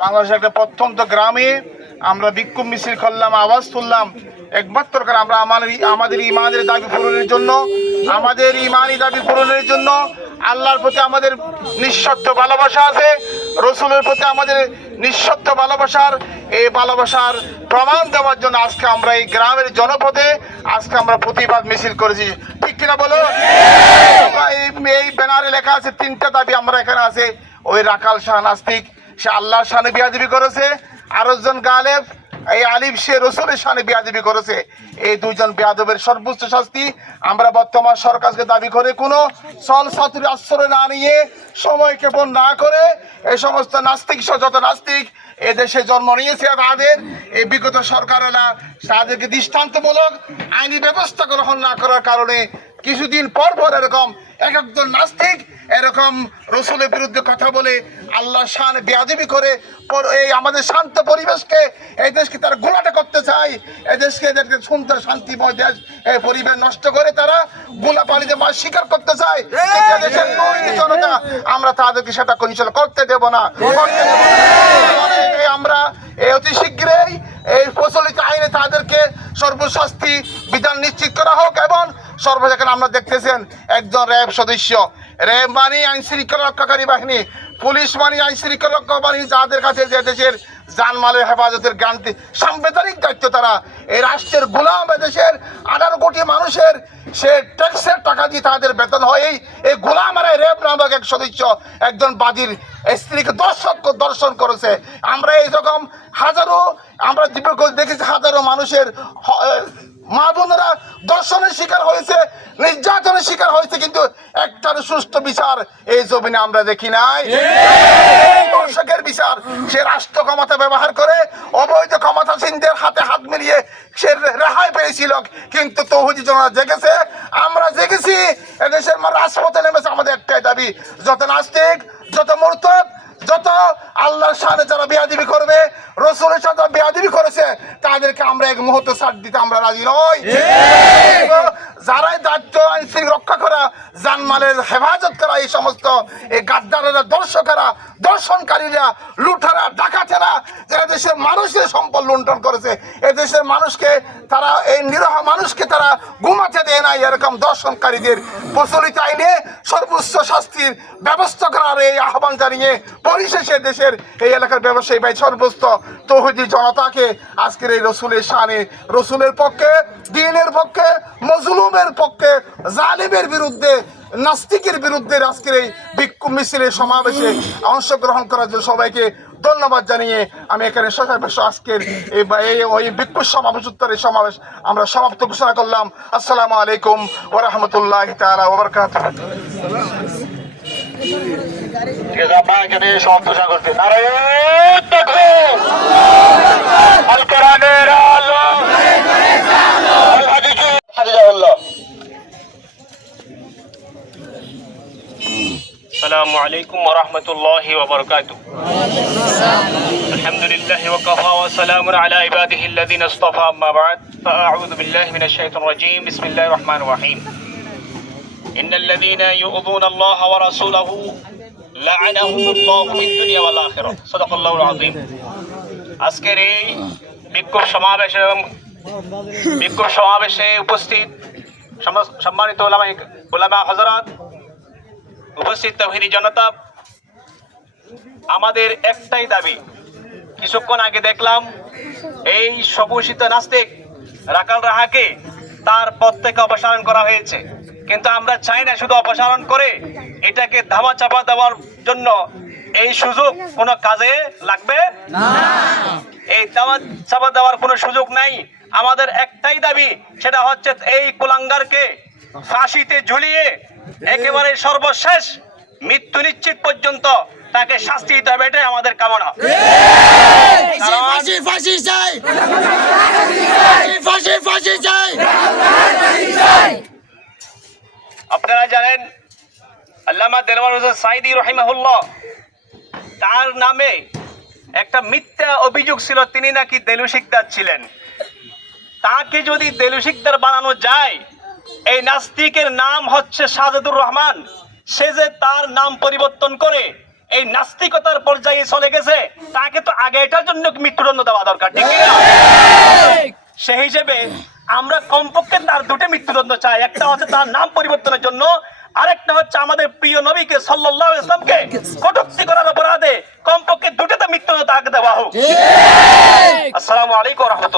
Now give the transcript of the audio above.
বাংলাদেশের একটা প্রত্যন্ত গ্রামে আমরা বিক্ষোভ মিছিল করলাম, আওয়াজ তুললাম একমাত্র কারণ আমরা আমাদের ইমানের দাবি পূরণের জন্য, আমাদের ইমানি দাবি পূরণের জন্য আল্লাহর প্রতি আমাদের নিঃস্বার্থ ভালোবাসা আছে, রসুলের প্রতি আমাদের নিঃস্বার্থ ভালোবাসার এই ভালোবাসার প্রমাণ দেওয়ার জন্য আজকে আমরা এই গ্রামের জনপদে আজকে আমরা প্রতিবাদ মিছিল করেছি। ঠিক কিনা বলো? এই ব্যানারে লেখা আছে 3টা দাবি আমরা এখানে আছে। ওই রাখাল শাহ নাস্তিক, সে আল্লাহর শানে বিয়াদবি করেছে, আরেকজন গালেব এই আলিফ সে রসুলের শানে বিয়াদবি করেছে। এই দুইজন বিয়াদবের সর্বোচ্চ শাস্তি আমরা বর্তমান সরকারকে দাবি করে কোনো ছল ছাত্রীর আশ্রয় না নিয়ে, সময় ক্ষেপণ না করে এই সমস্ত নাস্তিক সহ যত নাস্তিক এদেশে জন্ম নিয়েছে তাদের এই বিগত সরকারেরা তাদেরকে দৃষ্টান্তমূলক আইনি ব্যবস্থা গ্রহণ না করার কারণে কিছুদিন পর পর এরকম একজন নাস্তিক এরকম রসুলের বিরুদ্ধে কথা বলে আল্লাহ শান বেয়াদবি করে এই আমাদের শান্ত পরিবেশকে, এই দেশকে তারা গোলাটা করতে চায়, এই দেশকে এদেরকে সুন্দর শান্তিময় দেশ এই পরিবেশ নষ্ট করে তারা গোলা পালিতে মাছ শিকার করতে চায়। দেশের জনতা আমরা তাদেরকে সেটা করতে দেব না। আমরা অতি শীঘ্রই এই প্রচলিত আইনে তাদেরকে সর্বশাস্তি বিধান নিশ্চিত করা হোক এবং সর্বশেষ আমরা দেখতেছেন একজন র্যাব সদস্য, র্যাব মানে আইন শৃঙ্খলা রক্ষাকারী বাহিনী, পুলিশ মানে আইন শৃঙ্খলা রক্ষা বাহিনী, যাদের কাছে যে দেশের জানমালের হেফাজতের গানটি সাংবিধানিক দায়িত্ব, তারা এই রাষ্ট্রের গোলাম, দেশের 18 কোটি মানুষের সে ট্যাক্সের টাকা দিয়ে তাদের বেতন হয়। এই গোলাম আর র্যাব নামক এক সদস্য একজন বাদীর স্ত্রীকে দর্শন করেছে। আমরা এইরকম হাজারো আমরা দেখেছি হাজারো মানুষের মা বোনেরা দর্শনের শিকার হয়েছে, নির্যাতনের শিকার হয়েছে, কিন্তু একটার সুষ্ঠু বিচার এই জমিনে আমরা দেখি নাই। দর্শকের বিচার সে রাষ্ট্র ক্ষমতা ব্যবহার করে অবৈধ ক্ষমতাসীনদের হাতে হাত মিলিয়ে সে রেহাই পেয়েছিল, কিন্তু তৌহিদি জনতা জেগেছে, আমরা জেগেছি, এদেশের রাজপথে নেমেছে। আমাদের একটাই দাবি, যত নাস্তিক, যত মুরতাদ, যত আল্লাহর শানে যারা বেয়াদবি করবে, রসুলের সাথে বেয়াদবি করেছে, তাদেরকে আমরা এক মুহূর্তে ছাড় দিতে আমরা রাজি নই। যারাই দায়িত্ব আইন শৃঙ্খলা রক্ষা করা, জানমালের হেফাজত করা, এই সমস্ত এই গাদ্দারেরা, দর্শকেরা, দর্শনকারীরা, লুঠারা, ডাকাতেরা যারা দেশের মানুষের সম্পদ লুণ্ঠন করেছে, এদেশের মানুষকে তারা এই নিরহ মানুষকে তারা ঘুমাতে দেয় না, এরকম দর্শনকারীদের প্রচলিত আইনে সর্বোচ্চ শাস্তির ব্যবস্থা করার এই আহ্বান জানিয়ে পরিশেষে দেশের এই এলাকার ব্যবসায়ী ভাই সর্বোচ্চ তৌহিদি জনতাকে আজকের এই রসুলের শানে, রসুলের পক্ষে, দ্বীনের পক্ষে, মজলুমের পক্ষে, জালিমের বিরুদ্ধে, নাস্তিকের বিরুদ্ধে আজকের এই বিক্ষোভ মিছিলের সমাবেশে অংশগ্রহণ করার জন্য সবাইকে ধন্যবাদ জানিয়ে আমি এখানে আজকের এই বিক্ষোভ সমাবেশ উত্তরের সমাবেশ আমরা সমাপ্ত ঘোষণা করলাম। আসসালামু আলাইকুম ওয়া রাহমাতুল্লাহি তাআলা ওয়া বারাকাতুহু। আমরা এখানে সমাপ্ত ঘোষণা করছি। নারায়ণ তাকবীর, আল কোরআনের আলো, আল হাদিসে হাদিয়াল্লাহ। السلام عليكم ورحمة الله وبركاته. الحمد لله وكفى وسلام على عباده الذين اصطفى. أما بعد فأعوذ بالله من الشيطان الرجيم. بسم الله الرحمن الرحيم. إن الذين يؤذون الله ورسوله لعنهم الله في الدنيا والآخرة. صدق الله العظيم. আজকের এই বিক্ষোভ সমাবেশে উপস্থিত সম্মানিত উলামা হযরত, উপস্থিত তাওহীদি জনতা, আমাদের একটাই দাবি। কিছুক্ষণ আগে দেখলাম এই স্বঘোষিত নাস্তিক রাখাল রাহাকে তার পদ থেকে অপসারণ করা হয়েছে, কিন্তু আমরা চাই না শুধু অপসারণ করে এটাকে ধামা চাপা দেওয়ার জন্য এই সুযোগ কোনো কাজে লাগবে না। এই ধামা চাপা দেওয়ার কোনো সুযোগ নাই। আমাদের একটাই দাবি, সেটা হচ্ছে এই কুলাঙ্গারকে ফাঁসিতে ঝুলিয়ে একেবারে সর্বশেষ মৃত্যু নিশ্চিত পর্যন্ত তাকে শাস্তি দিতে হবে, এটাই আমাদের কামনা। আপনারা জানেন আল্লামা দেলওয়ার হোসেন সাঈদী রাহিমাহুল্লাহ, তার নামে একটা মিথ্যা অভিযোগ ছিল, তিনি নাকি দেলু শিকদার ছিলেন। তাকে যদি দেলু শিকদার বানানো যায়, এই নাস্তিকের নাম হচ্ছে সাজেদুর রহমান, সে যে তার নাম পরিবর্তন করে এই নাস্তিকতার পর্যায়ে চলে গেছে, তাকে তো আগে এটার জন্য মৃত্যুদণ্ড দেওয়া দরকার, ঠিক কি না? সেই হিসেবে আমরা কমপক্ষে তার দুটো মৃত্যুদণ্ড চাই। একটা হচ্ছে তার নাম পরিবর্তনের জন্য, আরেকটা হচ্ছে আমাদের প্রিয় নবীকে সাল্লাল্লাহু আলাইহি ওয়াসাল্লামকে কটূক্তি করার অপরাধে কমপক্ষে দুটোতে মৃত্যুদণ্ড তাকে দেওয়া হোক। আসসালামু আলাইকুম ওয়া রাহমাতুল্লাহ।